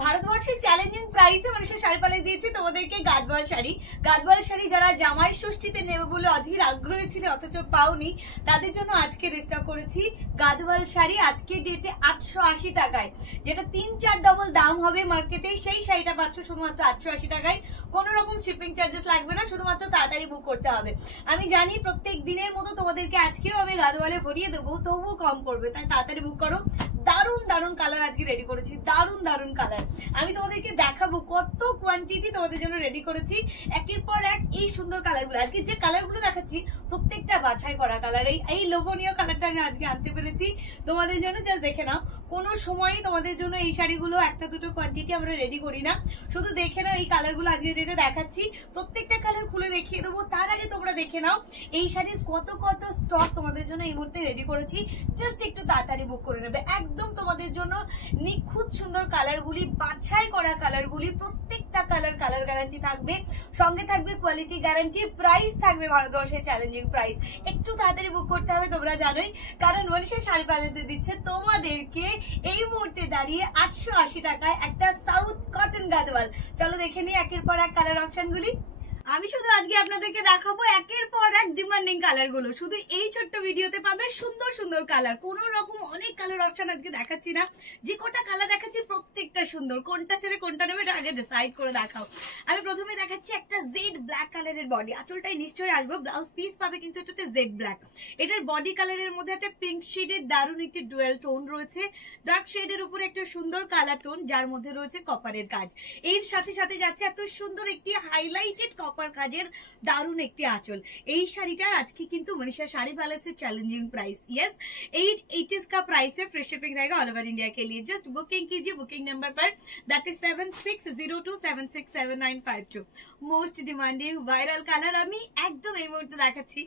ভারতবর্ষের চ্যালেঞ্জিং প্রাইসে মানুষের শাড়ি পালিয়ে দিয়েছি তোমাদেরকে গাদওয়াল শাড়ি। গাদওয়াল শাড়ি যারা জামাই ষষ্ঠীতে নেবে বলে অধীর আগ্রহী ছিল অথচ পাওনি, তাদের জন্য আজকে রিস্টক করেছি গাদওয়াল শাড়ি। আজকে ডেটে 880 টাকায়, যেটা 3-4 ডবল দাম হবে মার্কেটে, সেই শাড়িটা পাচ্ছ শুধুমাত্র 880 টাকায়। কোনো রকম শিপিং চার্জেস লাগবে না, শুধুমাত্র তাড়াতাড়ি বুক করতে হবে। আমি জানি প্রত্যেক দিনের মতো তোমাদেরকে আজকেও আমি গাদওয়ালে ভরিয়ে দেবো, তবুও কম করবে, তাই তাড়াতাড়ি বুক করো। দারুন দারুন কালার আজকে রেডি করেছি, দারুন দারুন কালার। আমি তোমাদেরকে দেখাবো কত কোয়ান্টিটি তোমাদের জন্য রেডি করেছি, একের পর এক এই সুন্দর কালারগুলো। আজকে যে কালারগুলো দেখাচ্ছি প্রত্যেকটা বাছাই করা কালার। এই লোভনীয় কালারটা আমি আজকে আনতে পেরেছি তোমাদের জন্য, জাস্ট দেখে নাও। কোনো সময়ই তোমাদের জন্য এই শাড়িগুলো একটা দুটো কোয়ান্টিটি আমরা রেডি করি না, শুধু দেখে নাও এই কালারগুলো আজকে যেটা দেখাচ্ছি প্রত্যেকটা কালার খুলে দেখিয়ে দেবো। তার আগে তোমরা দেখে নাও এই শাড়ির কত কত স্টক তোমাদের জন্য এই মুহূর্তে রেডি করেছি, জাস্ট একটু তাড়াতাড়ি বুক করে নেবে। একদম তোমাদের জন্য নিখুঁত সুন্দর কালারগুলি, বাছাই করা কালারগুলি, প্রত্যেকটা কালার গ্যারান্টি থাকবে, সঙ্গে থাকবে কোয়ালিটি গ্যারান্টি, প্রাইস থাকবে ভারতবর্ষের চ্যালেঞ্জিং প্রাইস। একটু তাড়াতাড়ি বুক করতে হবে, তোমরা জানোই, কারণ মনীষা শাড়ি প্যালেসে দিচ্ছে তোমাদেরকে এই মুহূর্তে দাঁড়িয়ে 880 টাকায় একটা সাউথ কটন গাদওয়াল। চলো দেখে নিই একের পর এক কালার অপশনগুলি। আমি শুধু আজকে আপনাদেরকে দেখাবো একের পর এক ডিমান্ডিং কালার গুলো, শুধু এই ছোট্ট ভিডিওতে পাবে সুন্দর সুন্দর কালার। কোন রকম অনেক কালার অপশন আজকে দেখাচ্ছি না, যে কোটা কালার দেখাচ্ছি প্রত্যেকটা সুন্দর। কোনটা ছেড়ে কোনটা নেবে এটা আগে ডিসাইড করে দেখাও। আমি প্রথমে দেখাচ্ছি একটা জেড ব্ল্যাক কালারের বডি, আঁচলটাই নিশ্চয়ই আসবো, ব্লাউজ পিস পাবে কিন্তু এটাতে জেড ব্ল্যাক। এটার বডি কালারের মধ্যে একটা পিঙ্ক শেডের দারুণ একটি ডুয়েল টোন রয়েছে, ডার্ক শেডের উপরে একটা সুন্দর কালার টোন যার মধ্যে রয়েছে কপারের কাজ। এর সাথে সাথে যাচ্ছে এত সুন্দর একটি হাইলাইটেড কাজের দারুণ একটি আঁচল। এই শাড়িটার আজকে কিন্তু মনীষা শাড়ি প্যালেসের চ্যাलेंजिंग प्राइस, यस 880 का प्राइस है। फ्री शिपिंग रहेगा ऑल ओवर इंडिया के लिए। जस्ट बुकिंग कीजिए बुकिंग नंबर पर, that is 7602767952। Most demanding viral colour আমি একদম এই মুহূর্তে দেখাচ্ছি।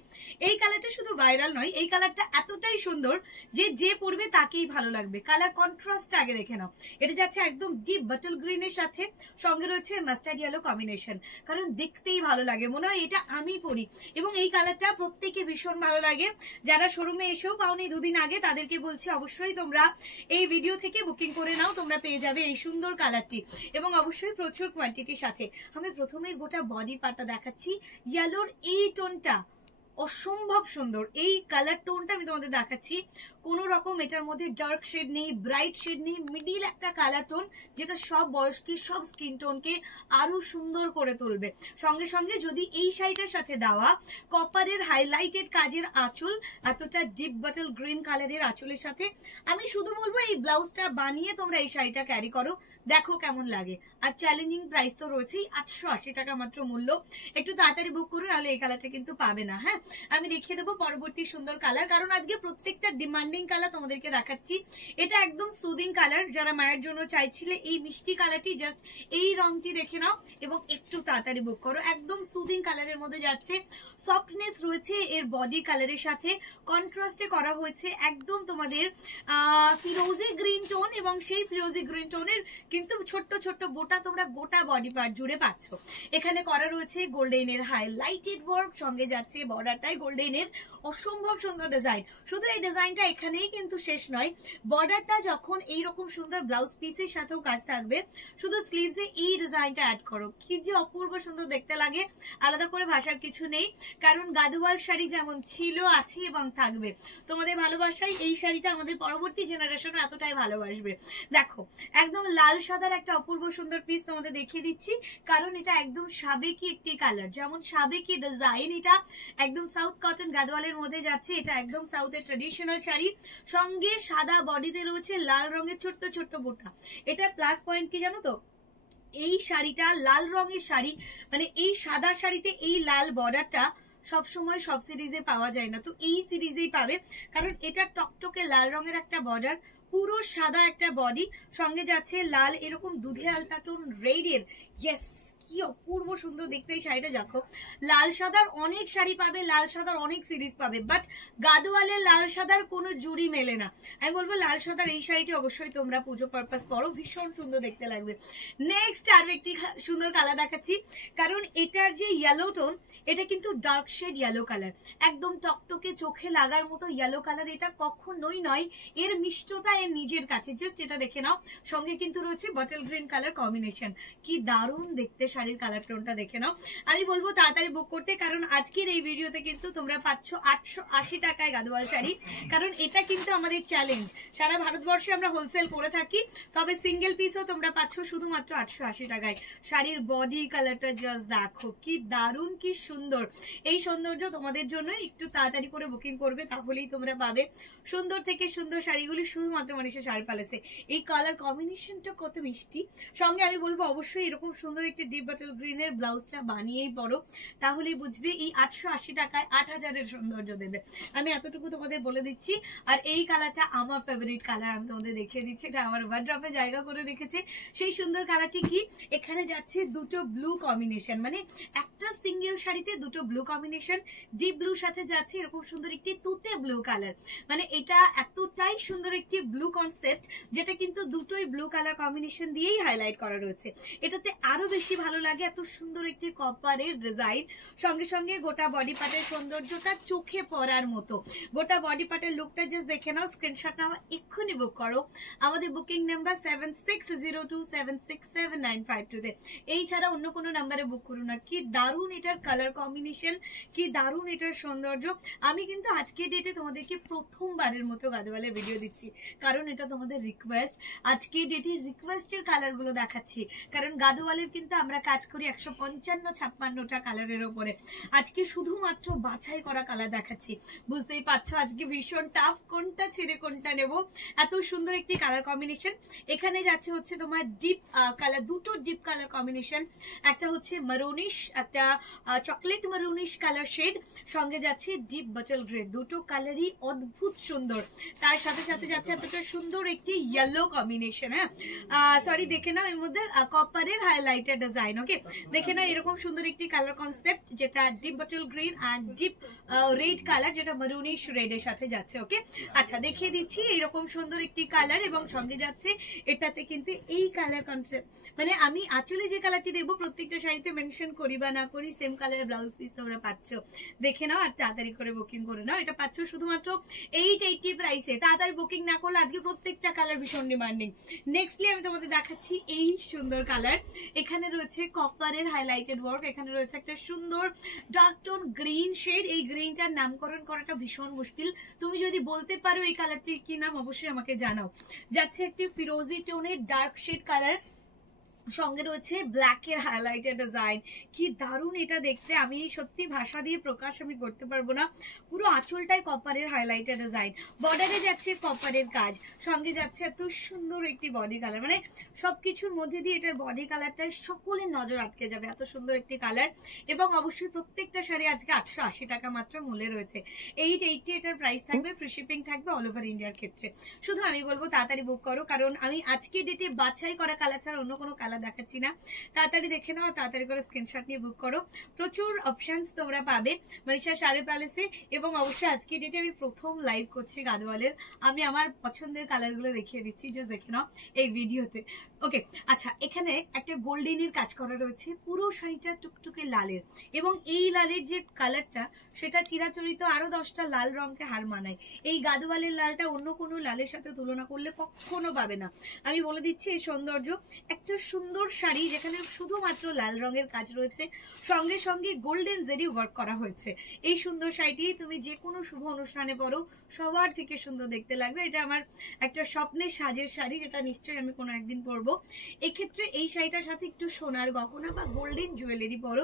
এই কালারটা শুধু ভাইরাল নয়, এই কালারটা এতটাই সুন্দর যে যে পরবে তাকেই ভালো লাগবে। কালার কন্ট্রাস্ট আগে দেখে নাও, এটা যাচ্ছে একদম ডিপ বাটল গ্রিনের সাথে, সঙ্গে রয়েছে মাস্টার্ড ইয়েলো কম্বিনেশন, কারণ দেখতেই ভালো লাগে, মনে হয় এটা আমি পরি। এবং এই কালারটা প্রত্যেকে ভীষণ ভালো লাগে। যারা শোরুমে এসেও পাওনি দুদিন আগে, তাদেরকে বলছি অবশ্যই তোমরা এই ভিডিও থেকে বুকিং করে নাও, তোমরা পেয়ে যাবে এই সুন্দর কালারটি, এবং অবশ্যই প্রচুর কোয়ান্টিটির সাথে। আমি প্রথমেই গোটা বডি পার্টটা দেখাচ্ছি। ইয়েলোর এই টোনটা অসম্ভব সুন্দর, এই কালার টোনটা আমি তোমাদের দেখাচ্ছি। কোন রকম এটার মধ্যে ডার্ক শেড নেই, ব্রাইট শেড নেই, মিডিল একটা কালার টোন, যেটা সব বয়স্কি সব স্কিন টোনকে আরো সুন্দর করে তুলবে। সঙ্গে সঙ্গে যদি এই শাড়িটার সাথে দেওয়া কপারের হাইলাইটেড কাজের আঁচল, এতটা ডিপ বাটল গ্রিন কালারের আঁচলের সাথে, আমি শুধু বলবো এই ব্লাউজটা বানিয়ে তোমরা এই শাড়িটা ক্যারি করো, দেখো কেমন লাগে। আর চ্যালেঞ্জিং প্রাইস তো রয়েছেই, 880 টাকা মাত্র মূল্য। একটু তাড়াতাড়ি বুক করো, নাহলে এই কালারটা কিন্তু পাবে না। হ্যাঁ, আমি দেখিয়ে দেবো পরবর্তী সুন্দর কালার, কারণ আজকে প্রত্যেকটা ডিমান্ডিং কালার তোমাদেরকে দেখাচ্ছি। এটা একদম সুদিং কালার, যারা মায়ের জন্য চাইছিলে এই মিষ্টি কালারটি, জাস্ট এই রংটি দেখে নাও এবং একটু তাড়াতাড়ি বুক করো। একদম সুদিং কালারের মধ্যে যাচ্ছে, সফটনেস রয়েছে এর বডি কালারের সাথে, কন্ট্রাস্টে করা হয়েছে একদম তোমাদের ফিরোজি গ্রিন টোন, এবং সেই ফিরোজি গ্রিন টোনের কিন্তু ছোট্ট ছোট্ট বোটা তোমরা গোটা বডি পার্ট জুড়ে পাচ্ছ। এখানে করা রয়েছে গোল্ডেনের হাইলাইটেড ওয়ার্ক, সঙ্গে যাচ্ছে বর্ডারটাই গোল্ডেনের, অসম্ভব সুন্দর ডিজাইন। শুধু এই ডিজাইনটা এখানেই কিন্তু শেষ নয়, বর্ডারটা যখন এইরকম সুন্দর ব্লাউজ পিসের সাথেও কাজ থাকবে, শুধু স্লিভসে এই ডিজাইনটা অ্যাড করো, কি যে অপূর্ব সুন্দর দেখতে লাগে, আলাদা করে ভাষার কিছু নেই। কারণ গাদওয়াল শাড়ি যেমন ছিল, আছে এবং থাকবে, তোমাদের ভালোবাসায় এই শাড়িটা আমাদের পরবর্তী জেনারেশনও এতটাই ভালোবাসবে। দেখো একদম লাল সাদার একটা অপূর্ব সুন্দর পিস তোমাদের দেখিয়ে দিচ্ছি, কারণ এটা একদম সাবেকি একটি কালার, যেমন সাবেকি ডিজাইন, এটা একদম সাউথ কটন গাদওয়ালের মধ্যে যাচ্ছে। এটা একদম সাউথের ট্রেডিশনাল শাড়ি, সঙ্গে সাদা বডিতে রয়েছে লাল রঙের ছোট্ট ছোট্ট বোটা। এটা প্লাস পয়েন্ট কি জানো তো, এই শাড়িটা লাল রঙের শাড়ি, মানে এই সাদা শাড়িতে এই লাল বর্ডারটা সবসময় সব সিরিজে পাওয়া যায় না, তো এই সিরিজেই পাবে, কারণ এটা টকটকে লাল রঙের একটা বর্ডার, পুরো সাদা একটা বডি, সঙ্গে যাচ্ছে লাল এরকম দুধে আলতা টোন রেডের। ইয়েস, কি অপূর্ব সুন্দর দেখতে এই শাড়িটা। দেখো লাল সাদার অনেক শাড়ি পাবে, লাল সাদার অনেক সিরিজ পাবে, বাট গাদোয়ালের লাল সাদার কোনো জুড়ি মেলে না। আমি বলবো লাল সাদার এই শাড়িটি অবশ্যই তোমরা পুজো পারপাস পরো, ভীষণ সুন্দর দেখতে লাগবে। নেক্সট আরো একটি সুন্দর কালার দেখাচ্ছি, কারণ এটার যে ইয়েলো টোন, এটা কিন্তু ডার্ক শেড ইয়েলো কালার, একদম টকটকে চোখে লাগার মতো ইয়েলো কালার। এটা কখনোই নয়, এর মিষ্টটা এর নিজের কাছে, জাস্ট এটা দেখে নাও। সঙ্গে কিন্তু রয়েছে বটল গ্রিন কালার কম্বিনেশন, কি দারুণ দেখতে শাড়ির কালার টোনটা দেখে নাও। আমি বলবো তাড়াতাড়ি বুক করতে, কারণ আজকের এই ভিডিওতে কিন্তু তোমরা পাচ্ছ 880 টাকায় গাদোয়াল শাড়ি। কারণ এটা কিন্তু আমাদের চ্যালেঞ্জ, সারা ভারতবর্ষে আমরা হোলসেল করে থাকি, তবে সিঙ্গেল পিসও তোমরা পাচ্ছ শুধুমাত্র 880 টাকায়। শাড়ির বডি কালারটা জাস্ট দেখো, কি দারুণ, কি সুন্দর। এই সৌন্দর্য তোমাদের জন্য, একটু তাড়াতাড়ি করে বুকিং করবে, তাহলেই তোমরা পাবে সুন্দর থেকে সুন্দর শাড়িগুলি শুধুমাত্র মনীষা শাড়ি প্যালেসে। এই কালার কম্বিনেশনটা কত মিষ্টি। সঙ্গে আমি বলবো অবশ্যই এরকম সুন্দর একটি ডিপ বটল গ্রিনের ব্লাউজটা বানিয়েই পরো, তাহলেই বুঝবে এই 880 টাকায় 8000-এর সৌন্দর্য দেবে। আমি এতটুকু তোমাদের বলে দিচ্ছি। আর এই কালারটা আমার ফেভারিট কালার, আমি তোমাদের দেখিয়ে দিচ্ছি, এটা আমার ওয়ার্ড্রপে জায়গা করে রেখেছে। সেই সুন্দর কালারটি কি, এখানে যাচ্ছে দুটো ব্লু কম্বিনেশন, মানে একটা সিঙ্গেল শাড়িতে দুটো ব্লু কম্বিনেশন, ডিপ ব্লুর সাথে যাচ্ছে এরকম সুন্দর একটি তুতে ব্লু কালার। মানে এটা এতটাই সুন্দর একটি ব্লু কনসেপ্ট, যেটা কিন্তু দুটোই ব্লু কালার কম্বিনেশন দিয়েই হাইলাইট করা রয়েছে। এটাতে আরো বেশি ভালো লাগে, এত সুন্দর একটি কপারের ডিজাইন, সঙ্গে সঙ্গে গোটা বডি পার্টের সৌন্দর্যটা চোখে পড়ার মতো। গোটা বডি পার্টের লুকটা জাস্ট দেখে নাও, স্ক্রিনশট নাও, এক্ষুনি বুক করো আমাদের বুকিং নাম্বার 7602767952 তে। এই ছাড়া অন্য কোনো নাম্বারে বুক করো না। কি দারুণ এটার কালার কম্বিনেশন, কি দারুণ এটার সৌন্দর্য। আমি কিন্তু আজকের ডেটে তোমাদেরকে প্রথমবারের মতো গাদোয়ালের ভিডিও দিচ্ছি, কারণ এটা তোমাদের রিকোয়েস্ট। আজকের ডেটে রিকোয়েস্টের কালারগুলো দেখাচ্ছি, কারণ গাদোয়ালের কিন্তু আমরা কাজ করি 155-56টা কালারের ওপরে। আজকে শুধুমাত্র বাছাই করা কালার দেখাচ্ছি, বুঝতেই পারছো আজকে ভীষণ টাফ কোনটা ছেড়ে কোনটা নেব। এত সুন্দর একটি কালার কম্বিনেশন। এখানে যাচ্ছে হচ্ছে তোমার ডিপ কালার, দুটো ডিপ কালার কম্বিনেশন, একটা হচ্ছে মারুনিশ, একটা চকলেট মারুনিশ কালার শেড, সঙ্গে যাচ্ছে ডিপ বটল গ্রে। দুটো কালারই অদ্ভুত সুন্দর, তার সাথে সাথে যাচ্ছে এতটা সুন্দর একটি ইয়েলো কম্বিনেশন। হ্যাঁ সরি, দেখে নাও এর মধ্যে কপারের হাইলাইটার ডিজাইন। ওকে, দেখে নাও এরকম সুন্দর একটি কালার কনসেপ্ট, যেটা ডিপ বটল গ্রিন আর ডিপ রেড কালার, যেটা মারুনিশ রেড এর সাথে যাচ্ছে। ওকে, আচ্ছা দেখিয়ে দিচ্ছি এরকম সুন্দর একটি কালার, এবং সঙ্গে যাচ্ছে এটাতে কিন্তু এই কালার কনসেপ্ট, মানে আমি আসলে যে কালারটি দেখবো প্রত্যেকটা শাড়িতে মেনশন করি বা না করি, সেম কালারের ব্লাউজ পিস তোমরা পাচ্ছ। দেখে নাও আর তাড়াতাড়ি করে বুকিং করে নাও, এটা পাচ্ছ শুধুমাত্র 880 প্রাইসে। তাড়াতাড়ি বুকিং না করলে আজকে প্রত্যেকটা কালার ভীষণ ডিমান্ডিং। নেক্সটলি আমি তোমাদের দেখাচ্ছি এই সুন্দর কালার। এখানে রয়েছে কপারের হাইলাইটেড ওয়ার্ক, এখানে রয়েছে একটা সুন্দর ডার্ক টোন গ্রিন শেড। এই গ্রিনটার নামকরণ করাটা ভীষণ মুশকিল, তুমি যদি বলতে পারো এই কালারটির কি নাম অবশ্যই আমাকে জানাও। যাচ্ছে একটি ফিরোজি টোনের ডার্ক শেড কালার, সঙ্গে রয়েছে ব্ল্যাকের হাইলাইটেড ডিজাইন। কি দারুণ এটা দেখতে, আমি সত্যি ভাষা দিয়ে প্রকাশ আমি করতে পারবো না। পুরো আঁচলটাই কপারের হাইলাইটেড ডিজাইন, বর্ডারে যাচ্ছে কপারের কাজ, সঙ্গে যাচ্ছে এত সুন্দর একটি বডি কালার, মানে সবকিছুর মধ্যে দিয়ে এটার বডি কালারটাই সকলের নজর আটকে যাবে, এত সুন্দর একটি কালার। এবং অবশ্যই প্রত্যেকটা শাড়ি আজকে 880 টাকা মাত্র মূল্যে রয়েছে। 880 এটার প্রাইস থাকবে, ফ্রি শিপিং থাকবে অল ওভার ইন্ডিয়ার ক্ষেত্রে। শুধু আমি বলবো তাড়াতাড়ি বুক করো, কারণ আমি আজকে ডেটে বাছাই করা কালার ছাড়া অন্য কোনো কালার দেখাচ্ছি না। তাড়াতাড়ি দেখে নাও, তাড়াতাড়ি করে স্ক্রিনশট নিয়ে বুক করো। প্রচুর অপশনস তোমরা পাবে মনীষা শাড়ি প্যালেসে, এবং অবশ্যই আজকে ডেটে আমি প্রথম লাইভ করছি গাদোয়ালের। আমি আমার পছন্দের কালারগুলো দেখিয়ে দিচ্ছি, জাস্ট দেখে নাও এই ভিডিওতে। ওকে, আচ্ছা এখানে একটা গোল্ডেনের কাজ করা রয়েছে, পুরো শাড়িটা টুকটুকে লালের, এবং এই লালের যে কালারটা সেটা চিরাচরিত আরো 10টা লাল রঙকে হার মানায়। এই গাদোয়ালের লালটা অন্য কোনো লালের সাথে তুলনা করলে কখনো পাবে না। আমি বলে দিচ্ছি এই সৌন্দর্য, একটা সুন্দর শাড়ি যেখানে শুধুমাত্র লাল রঙের কাজ রয়েছে, সঙ্গে সঙ্গে গোল্ডেন জেরি ওয়ার্ক করা হয়েছে। এই সুন্দর শাড়িটি তুমি যে কোনো শুভ অনুষ্ঠানে পরো, সবার থেকে সুন্দর দেখতে লাগবে। এটা আমার একটা স্বপ্নের সাজের শাড়ি, যেটা নিশ্চয়ই আমি কোনো একদিন পরবো। এক্ষেত্রে এই শাড়িটার সাথে একটু সোনার গহনা বা গোল্ডেন জুয়েলারি পরো,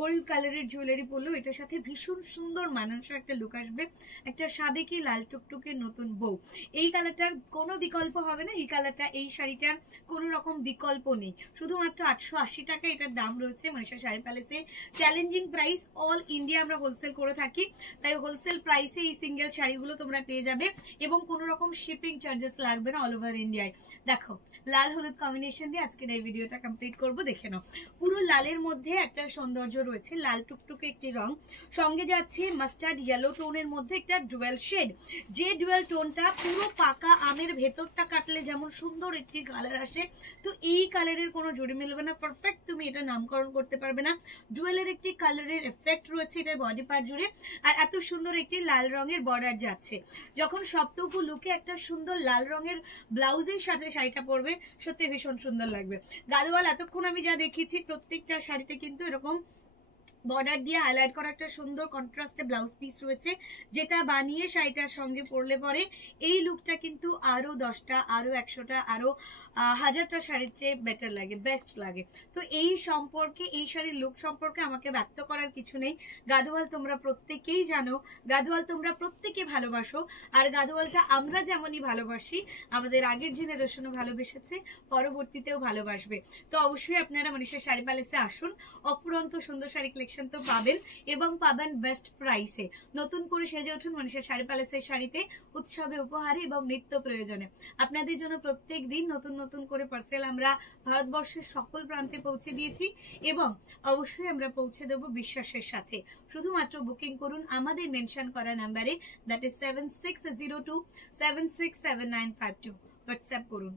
গোল্ড কালারের জুয়েলারি পরলেও এটার সাথে ভীষণ সুন্দর মানানসই একটা লুক আসবে, একটা সাবেকি লাল টুকটুকে নতুন বউ। এই কালারটার কোনো বিকল্প হবে না, এই কালারটা এই শাড়িটার কোনো রকম বিকল্প নেই। শুধুমাত্র 880 টাকা এটার দাম রয়েছে মনীষা শাড়ি প্যালেসে। চ্যালেঞ্জিং প্রাইস, অল ইন্ডিয়া আমরা হোলসেল করে থাকি, তাই হোলসেল প্রাইসে এই সিঙ্গেল শাড়িগুলো তোমরা পেয়ে যাবে এবং কোনো রকম শিপিং চার্জেস লাগবে না অল ওভার ইন্ডিয়ায়। দেখো লাল হলুদ কম্বিনেশন দিয়ে আজকের এই ভিডিওটা কমপ্লিট করব, দেখে নাও। পুরো লালের মধ্যে একটা সৌন্দর্য রয়েছে, লাল টুকটুকে একটি রং, সঙ্গে যাচ্ছে মাস্টার্ড ইয়েলো টোনের মধ্যে একটা ডুয়েল শেড, যে ডুয়েল টোনটা পুরো পাকা আমের ভেতরটা কাটলে যেমন সুন্দর একটি কালার আসে, তো এই কালারের কোনো জুড়ি মিলবে না, পারফেক্ট তুমি এটা নামকরণ করতে পারবে না। ডুয়েলের একটি কালারের এফেক্ট রয়েছে এটার বডি পার্ট জুড়ে, আর এত সুন্দর একটি লাল রঙের বর্ডার যাচ্ছে। যখন সবটুকু লুকে একটা সুন্দর লাল রঙের ব্লাউজের সাথে শাড়িটা পরবে, সত্যি ভীষণ সুন্দর লাগবে। গাদোয়াল এতক্ষণ আমি যা দেখিয়েছি প্রত্যেকটা শাড়িতে কিন্তু এরকম বর্ডার দিয়ে হাইলাইট করা একটা সুন্দর কন্ট্রাস্টে ব্লাউজ পিস রয়েছে, যেটা বানিয়ে শাড়িটার সঙ্গে পরলে পরে এই লুকটা কিন্তু আরো 10টা আরো 100টা আরো 1000টা শাড়ির চেয়ে বেটার লাগে, বেস্ট লাগে। তো এই সম্পর্কে, এই শাড়ির লুক সম্পর্কে আমাকে ব্যক্ত করার কিছু নেই। গাদোয়াল তোমরা প্রত্যেকেই জানো, গাদোয়াল তোমরা প্রত্যেকে ভালোবাসো, আর গাদোয়ালটা আমরা যেমনই ভালোবাসি আমাদের আগের জেনারেশনও ভালোবেসেছে, পরবর্তীতেও ভালোবাসবে। তো অবশ্যই আপনারা মনীষা শাড়ি প্যালেসে আসুন, অপুরন্ত সুন্দর শাড়ি কালেকশন তো পাবেন এবং পাবেন বেস্ট প্রাইসে। নতুন করে সেজে উঠুন মনীষা শাড়ি প্যালেসের শাড়িতে, উৎসবে, উপহারে এবং নিত্য প্রয়োজনে। আপনাদের জন্য প্রত্যেক দিন নতুন নতুন করে পার্সেল আমরা ভারতবর্ষের সকল প্রান্তে পৌঁছে দিয়েছি এবং অবশ্যই আমরা পৌঁছে দেব বিশ্বাসের সাথে। শুধুমাত্র বুকিং করুন আমাদের মেনশন করা নাম্বারে, দ্যাট ইজ 7602767952, হোয়াটসঅ্যাপ করুন।